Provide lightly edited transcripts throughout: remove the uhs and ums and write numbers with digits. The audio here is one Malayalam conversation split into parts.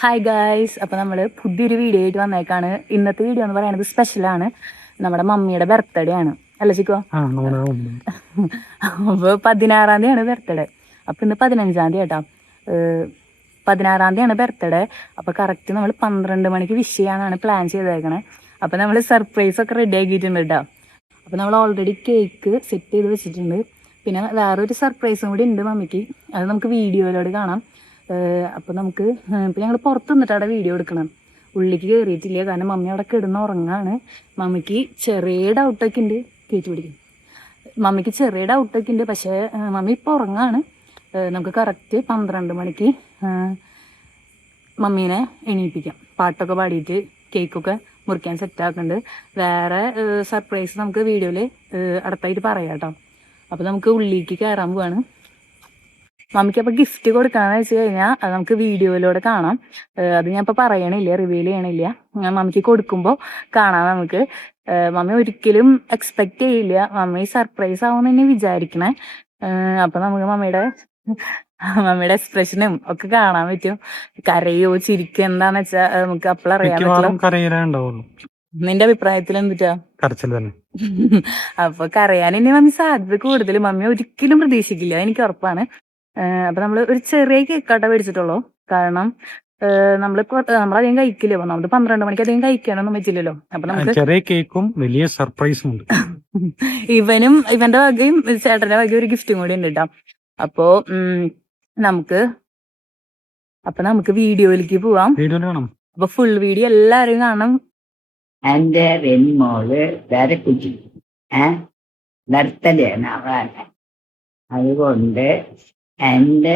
ഹായ് ഗായ്സ്, അപ്പോൾ നമ്മൾ പുതിയൊരു വീഡിയോ ആയിട്ട് വന്നേക്കാണ്. ഇന്നത്തെ വീഡിയോ എന്ന് പറയുന്നത് സ്പെഷ്യലാണ്. നമ്മുടെ മമ്മിയുടെ ബർത്ത്ഡേ ആണ് അല്ല ചിക്കോ? അപ്പോൾ 16-ാം തീയതിയാണ് ബർത്ത്ഡേ. അപ്പോൾ ഇന്ന് 15-ാം തീയതി കേട്ടോ. 16-ാം തീയതിയാണ് ബർത്ത്ഡേ. അപ്പോൾ കറക്റ്റ് നമ്മൾ 12 മണിക്ക് വിഷ് ചെയ്യാനാണ് പ്ലാൻ ചെയ്തേക്കണേ. അപ്പോൾ നമ്മൾ സർപ്രൈസ് ഒക്കെ റെഡി ആക്കിയിട്ടുണ്ട് കേട്ടോ. അപ്പോൾ നമ്മൾ ഓൾറെഡി കേക്ക് സെറ്റ് ചെയ്ത് വെച്ചിട്ടുണ്ട്. പിന്നെ വേറൊരു സർപ്രൈസും കൂടി ഉണ്ട് മമ്മിക്ക്. അത് നമുക്ക് വീഡിയോയിലൂടെ കാണാം. അപ്പോൾ നമുക്ക് ഇപ്പം ഞങ്ങൾ പുറത്ത് നിന്നിട്ട് അവിടെ വീഡിയോ എടുക്കണം. ഉള്ളിലേക്ക് കയറിയിട്ടില്ല, കാരണം മമ്മി അവിടെ കിടന്ന് ഉറങ്ങാണ്. മമ്മിക്ക് ചെറിയ ഡൗട്ടൊക്കെ ഉണ്ട്. കയറ്റി പിടിക്കും. മമ്മിക്ക് ചെറിയ ഡൗട്ടൊക്കെ ഉണ്ട്, പക്ഷേ മമ്മി ഇപ്പോൾ ഉറങ്ങാണ്. നമുക്ക് കറക്റ്റ് 12 മണിക്ക് മമ്മീനെ എണീപ്പിക്കാം. പാട്ടൊക്കെ പാടിയിട്ട് കേക്കൊക്കെ മുറിക്കാൻ സെറ്റാക്കുന്നുണ്ട്. വേറെ സർപ്രൈസ് നമുക്ക് വീഡിയോയിൽ അടുത്തായിട്ട് പറയാം കേട്ടോ. അപ്പോൾ നമുക്ക് ഉള്ളിലേക്ക് കയറാൻ പോവാണ്. മമ്മിക്ക് അപ്പോൾ ഗിഫ്റ്റ് കൊടുക്കാന്ന് വെച്ച് കഴിഞ്ഞാൽ അത് നമുക്ക് വീഡിയോയിലൂടെ കാണാം. അത് ഞാൻ ഇപ്പോൾ പറയണില്ല, റിവീൽ ചെയ്യണില്ല. ഞാൻ മമ്മിക്ക് കൊടുക്കുമ്പോൾ കാണാം നമുക്ക്. മമ്മി ഒരിക്കലും എക്സ്പെക്റ്റ് ചെയ്യില്ല, മമ്മി സർപ്രൈസ് ആവുമെന്ന് തന്നെ വിചാരിക്കണേ. അപ്പോൾ നമുക്ക് മമ്മിയുടെ എക്സ്പ്രഷനും ഒക്കെ കാണാൻ പറ്റും. കരയോ ചിരിക്കോ എന്താന്ന് വെച്ചാൽ നമുക്ക് അപ്പോൾ അറിയാൻ പറ്റും. നിന്റെ അഭിപ്രായത്തിൽ എന്തിട്ടാ? കരച്ചിൽ തന്നെ. അപ്പൊ കരയാൻ ഇനി മമ്മി സാധ്യത കൂടുതൽ. മമ്മി ഒരിക്കലും പ്രതീക്ഷിക്കില്ല, എനിക്ക് ഉറപ്പാണ്. അപ്പൊ നമ്മള് ഒരു ചെറിയ കേക്കാട്ട മേടിച്ചിട്ടുള്ളൂ. കാരണം നമ്മളധികം കഴിക്കില്ല. അപ്പൊ നമ്മൾ 12 മണിക്ക് അധികം കഴിക്കാനൊന്നും പറ്റില്ലല്ലോ. അപ്പൊ നമുക്ക് ചെറിയ കേക്കും വലിയ സർപ്രൈസും ഉണ്ട്. ഇവന്റെ വകയും ചേട്ടന്റെ വകയും ഒരു ഗിഫ്റ്റും കൂടി ഉണ്ട് കേട്ടോ. അപ്പൊ നമുക്ക് വീഡിയോയിലേക്ക് പോവാം. അപ്പൊ ഫുൾ വീഡിയോ എല്ലാരും കാണണം. എന്റെ വെൺമോള് വരക്കുറ്റി ബർത്ത്ഡേയാണ് അവളെ. അതുകൊണ്ട് എന്റെ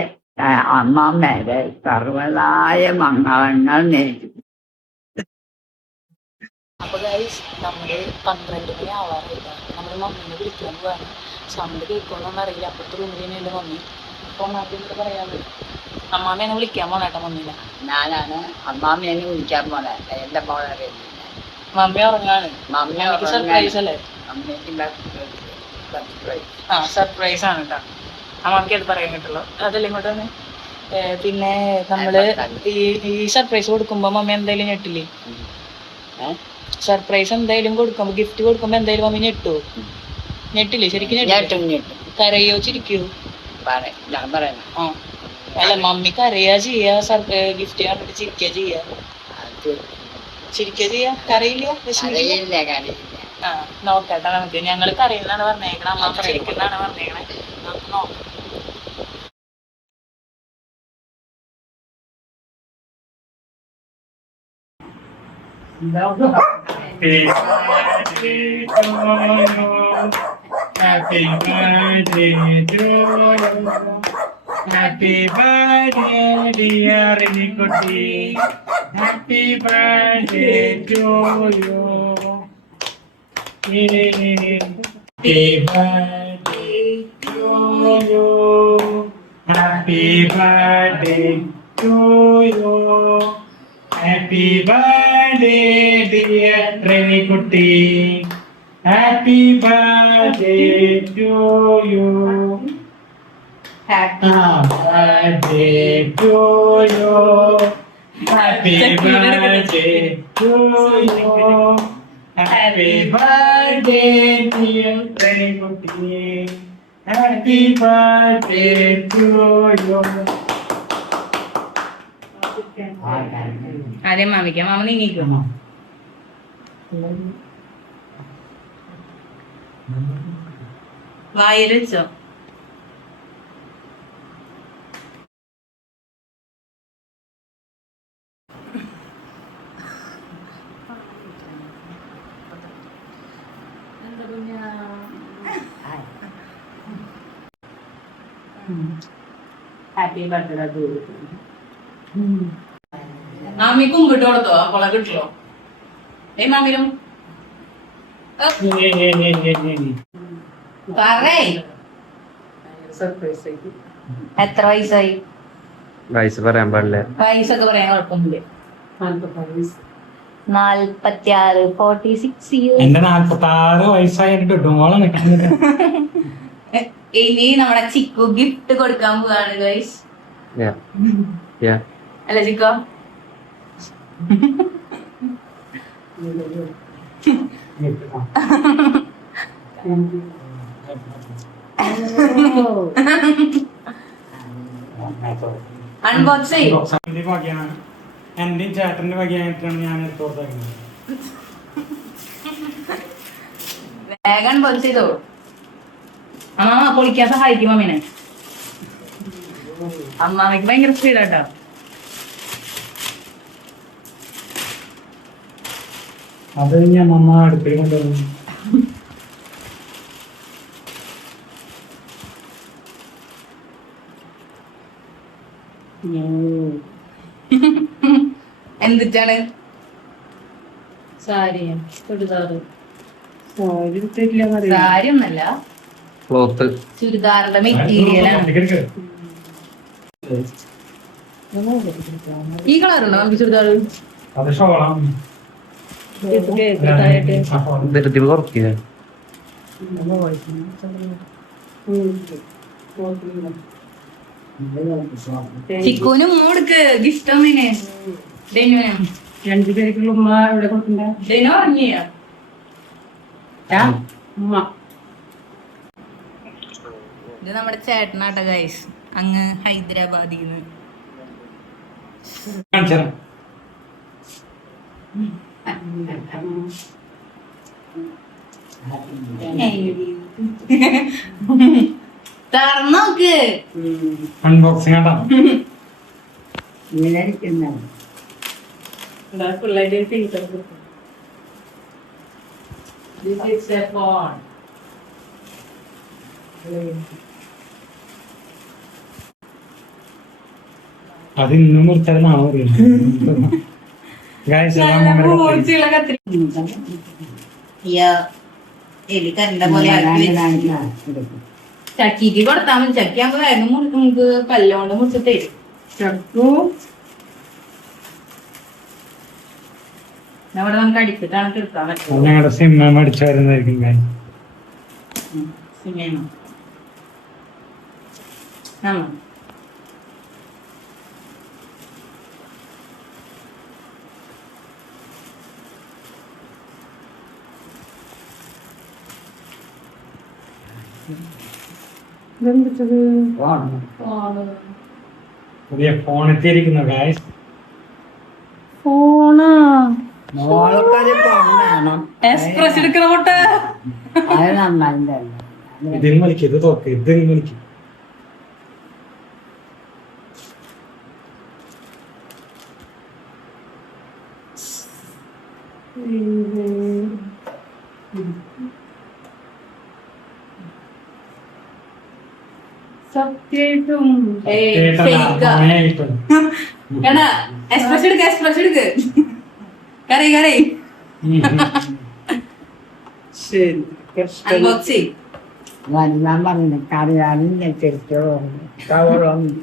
അമ്മമ്മയുടെ സർവ്വതായ മംഗളങ്ങൾ നേരിടും. അപ്പൊ ഗൈസ്, നമ്മള് 12 മണി ആവാറായിട്ടാണ്. നമ്മള് മമ്മീനെ വിളിക്കാൻ പോവാണ്. സൗണ്ട് കേൾക്കുമെന്നൊന്നും അറിയില്ല. അപ്പുറത്തെ റൂമിൽ തന്നെയുണ്ട് മമ്മി. അപ്പൊ മമ്മി പറയാൻ പറ്റും. അമ്മാമ്മേനെ വിളിക്കാൻ പോണേട്ടോ മമ്മീനെ. ഞാനാണ് അമ്മാമ്മേനെ വിളിക്കാൻ പോണേ. എന്റെ മോളെ മമ്മി ഉറങ്ങാണ്. മമ്മിക്ക് സർപ്രൈസ് അല്ലേ? സർപ്രൈസ് ആണ് കേട്ടോ. അമ്മക്ക് അത് പറയാൻ കിട്ടുള്ളൂ. അതല്ലേ ഇങ്ങോട്ട് തന്നെ. പിന്നെ നമ്മള് ഈ സർപ്രൈസ് കൊടുക്കുമ്പോ മമ്മി എന്തായാലും ഞെട്ടില്ലേ? സർപ്രൈസ് എന്തായാലും കൊടുക്കുമ്പോ, ഗിഫ്റ്റ് കൊടുക്കുമ്പോ എന്തായാലും മമ്മി ഞെട്ടുവോ? ഞെട്ടില്ലേ? ശരിക്കും കരയോ ചിരിക്കോ? അല്ല, മമ്മി കരയാ ചെയ്യാ ഗിഫ്റ്റ് കണ്ടിട്ട് ചിരിക്കാ ചെയ്യാ? ചിരിക്കാ ചെയ്യാ? കരയില്ല? നോക്കട്ടെ നമുക്ക്. ഞങ്ങള് കരയുന്നാണ് പറഞ്ഞേക്കണേ, അമ്മ ചിരിക്കുന്നാണ് പറഞ്ഞേക്കണേ. നമുക്ക് നോക്കാം. Happy birthday to you. Happy birthday dear Nikuti. Happy birthday to you. Happy birthday to you. Happy birthday to you. Happy birthday dear Renikuti. Happy birthday to you. Happy birthday to you. Happy birthday to you. Happy birthday dear Renikuti. Happy birthday to you. അതെ മാമിക്കാം. മാമ നീങ്ങിക്കോ. വായിൽ വെച്ചോ. Happy birthday. മാമി കുമ്പിട്ട് കൊടുത്തോ? അപ്പോളെ കിട്ടുള്ളൂ. മാമിനും എത്ര വയസ്സായി? വയസ്സ് പറയാൻ പാടില്ല. വയസ്സൊക്കെ പറയാൻ കുഴപ്പമൊന്നുമില്ല. 46, 46 എന്റെ 46 വയസ്സായിട്ട് ഡോളാണ്. ഇനി നമ്മുടെ ചിക്കു ഗിഫ്റ്റ് കൊടുക്കാൻ പോവാണ് ഗൈസ്. അല്ല ചിക്കോ? അൺബോക്സ് ചെയ്യും. എന്റെ വകയാണ്, എന്റെയും ചേട്ടന്റെ വകയായിട്ടാണ് ഞാൻ എടുത്തു കൊടുത്തേക്കുന്നത്. വേഗം അൺബോക്സ് ചെയ്തോ. അമ്മ പൊളിക്കാൻ സഹായിക്കും അമ്മീനെ. അമ്മാമ്മക്ക് ഭയങ്കര സ്പീഡാട്ടോ. അത് ഞാൻ അമ്മ അടുപ്പിൽ കൊണ്ടുവന്നു. എന്തിട്ടാണ്? സാരി ചുരിദാറ് സാരി ഒന്നല്ല, ക്ലോത്ത് ചുരിദാറിന്റെ മെറ്റീരിയലാണ്. ഈ കളറുണ്ടോ നമുക്ക് ചുരിദാർ? അത് ഷോളാണ്. കുറയ്ക്കുക. ചിക്കുനും മൂടുക്ക് ഗിഫ്റ്റ് ഒന്നിനെ ഡെനുവിനും. 2 പേർക്കുള്ള ഉമ്മ എവിടെ കൊടുക്കണ്ടേ? ഡെനു ഉറങ്ങിയ ഉമ്മ ഇത് നമ്മുടെ ചേട്ടനാട്ട ഗൈസ്, അങ്ങ് ഹൈദരാബാദിന്ന്. കാണിച്ചുതരാം. തുറന്നോക്ക്. അൺബോക്സിംഗ് ആട്ടാ. പിള്ളേരുടെ ടീച്ചർ കൊടുക്കും. അത് ഇന്നും മുറിച്ചാലും എലിക്കരണ്ട പോലെ ചക്കിക്ക് കൊടുത്താൽ മതി. ചക്കിയാകുമ്പോ വേഗം നമുക്ക് കല്ലോണ്ട് മുറിച്ച് തരും. ചക്കു അവിടെ നമുക്ക് അടിച്ചിട്ടാണ് തീർക്കാൻ പറ്റും. ഞങ്ങളുടെ സിനിമ അടിച്ചു വരുന്നതായിരിക്കും. പുതിയ ഫോൺ എത്തിയിരിക്കുന്നു ഗായ്സ്. ഫോണാ എക്സ്പ്രസ് എടുക്കണ പൊട്ട. ഇതിന് വിളിക്കും, ഇത് തോക്ക്, ഇതിന് വിളിക്കും. സത്യായിട്ടും എക്സ്പ്രസ് എടുക്ക, എക്സ്പ്രസ് എടുക്ക്. കറി കറി ശരി. അൺബോക്സ് ചെയ്യും. ഞാൻ പറഞ്ഞു കറിയാനും ഞാൻ ചെറുത്തോ കവറൊന്നും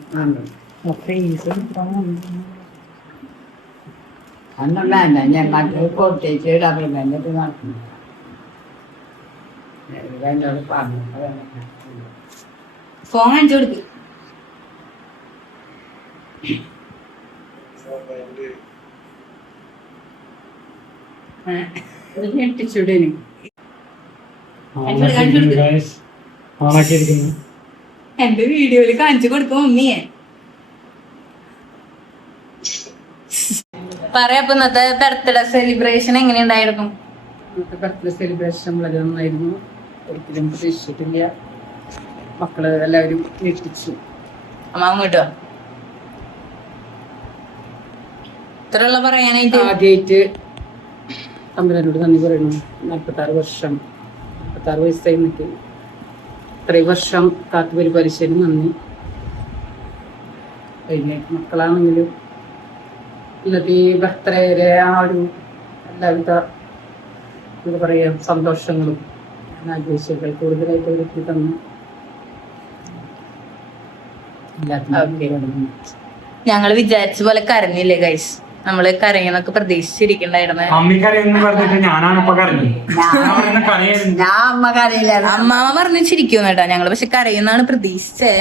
അന്നല്ല ഞാൻ മറ്റേ പൊട്ടിച്ച് ഇടാൻ എന്നിട്ട് നടക്കുന്നു. എന്നോട് പറഞ്ഞു ഫോൺ കാണിച്ചു കൊടുക്ക്. ഞെട്ടിച്ചൂടേനും ഓണാക്കിയിരിക്കുന്നു. എന്റെ വീഡിയോയില് കാണിച്ചു കൊടുക്കും മമ്മിയെ. പറയാ ഇന്നത്തെ ബർത്ത്ഡേ സെലിബ്രേഷൻ എങ്ങനെയുണ്ടായിരുന്നു? ഇന്നത്തെ ബർത്ത്ഡേ സെലിബ്രേഷൻ വളരെ നന്നായിരുന്നു. ഒരിക്കലും പ്രതീക്ഷിച്ചിട്ടില്ല. മക്കള് എല്ലാവരും ഞെട്ടിച്ചു. അമ്മാവൻ കേട്ടോ ഇത്രയുള്ള പറയാനായിട്ട് ആദ്യമായിട്ട് തമ്പുരാനോട് നന്ദി പറയണം. 46 വർഷം, 46 വയസ്സായി നിൽക്കി ഇത്രയും വർഷം കാത്തു പരിപാലിച്ചതിന് നന്ദി. പിന്നെ മക്കളാണെങ്കിലും ഇന്നത്തെ ഈ ബർത്ത്ഡേയിലെ ആ ഒരു എല്ലാവിധ എന്താ പറയുക സന്തോഷങ്ങളും ഞാൻ ആഗ്രഹിച്ചേക്കാൾ കൂടുതലായിട്ട് അവർക്ക് തന്നു. ഞങ്ങള് വിചാരിച്ച പോലെ കരഞ്ഞില്ലേ ഗൈസ്? നമ്മള് കരയുന്നൊക്കെ പ്രതീക്ഷിച്ചിരിക്കണ്ടായിരുന്നു. ഞാൻ അമ്മ കറിയില്ല. അമ്മാമ പറഞ്ഞു ചിരിക്കും കേട്ടാ. ഞങ്ങള് പക്ഷെ കരയുന്നാണ് പ്രതീക്ഷിച്ചേ.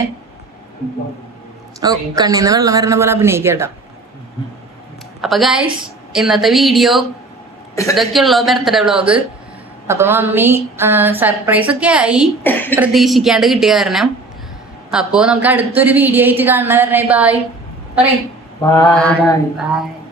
ഓ കണ്ണീന്ന് വെള്ളം വരണ പോലെ അഭിനയിക്കട്ടോ. അപ്പൊ ഗൈസ് ഇന്നത്തെ വീഡിയോ ഇതൊക്കെയുള്ളൂ ബർത്ത്ഡേ വ്ളോഗ്. അപ്പൊ മമ്മി സർപ്രൈസ് ഒക്കെ ആയി, പ്രതീക്ഷിക്കാണ്ട് കിട്ടിയ കാരണം. അപ്പോ നമുക്ക് അടുത്തൊരു വീഡിയോ ആയിട്ട് കാണുന്ന പറഞ്ഞേ ബായ് പറയും. ബൈ. ബൈ.